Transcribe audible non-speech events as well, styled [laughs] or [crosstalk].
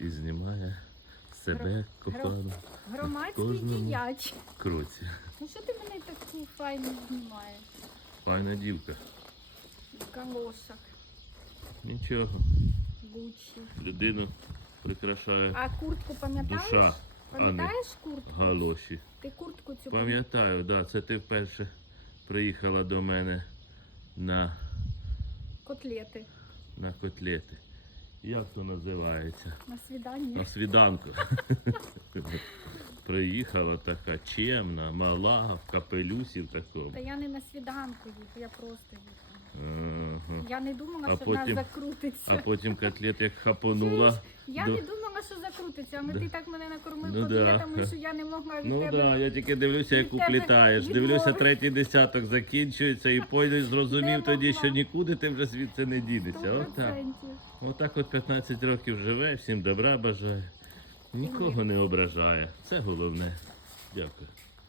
і знімає себе кохану Громадський діяч. кроці. Ну що ти мене таку файну знімаєш? Файна дівка. В калошах, Нічого. Гуччі. Людину прикрашає А куртку пам'ятаєш? душа, Пам'ятаєш куртку? галоші. Ти куртку цю? Пам'ятаю, да, це ти вперше приїхала до мене на, Котлети на котлети. Як то називається? на свідання. На свіданку. [laughs] Приїхала така чемна, мала, в капелюсі в такому. Та я не на свіданку їх, я просто їхала. Ага. Я не думала, А що потім- вона закрутиться. А потім котлет як хапонула. Я до- не думала, що закрутиться, а ми ти так мене накормив Ну, котлетами, да. що я не могла від Ну тебе. так, да, я тільки дивлюся, як тебе уплітаєш. Дивлюся, третій десяток закінчується і пойдеш [laughs] зрозумів тоді, що нікуди ти вже звідси не Сто дінешся. Отак. процентів. Отак от 15 років живе, всім добра бажає. Нікого не ображає. Це головне. Дякую.